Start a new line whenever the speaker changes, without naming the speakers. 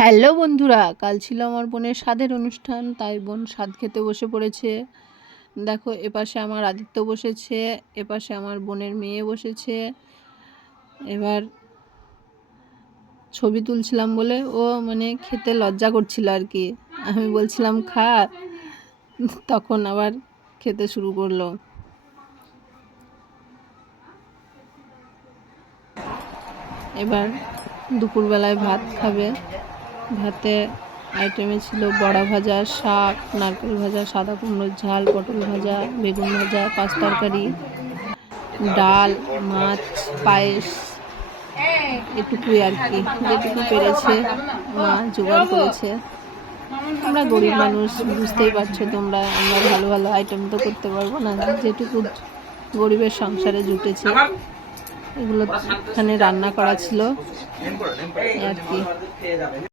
Hello বন্ধুরা, কাল ছিল আমার বোনের স্বাদের অনুষ্ঠান, তাই বোন স্বাদ খেতে বসে পড়েছে। দেখো, এপাশে আমার আদিত্য বসেছে, এপাশে আমার বোনের মেয়ে বসেছে। এবার ছবি তুলছিলাম বলে ও মানে খেতে লজ্জা করছিল আর কি। আমি বলছিলাম, খা। তখন আবার খেতে শুরু করল। এবার দুপুরবেলায় ভাত খাবে। ভাতে আইটেমে ছিল বড়া ভাজা, শাক, নারকেল ভাজা, সাদা কুমড়োর ঝাল, পটল ভাজা, বেগুন ভাজা, পাঁচ তরকারি, ডাল, মাছ, পায়েস, এটুকুই আর কি। যেটুকু পেরেছে মা জোগাড় করেছে। আমরা গরিব মানুষ, বুঝতেই পারছ তোমরা, আমরা ভালো ভালো আইটেম তো করতে পারব না। যেটুকু গরিবের সংসারে জুটেছে, এগুলো এখানে রান্না করা ছিল। আর কি।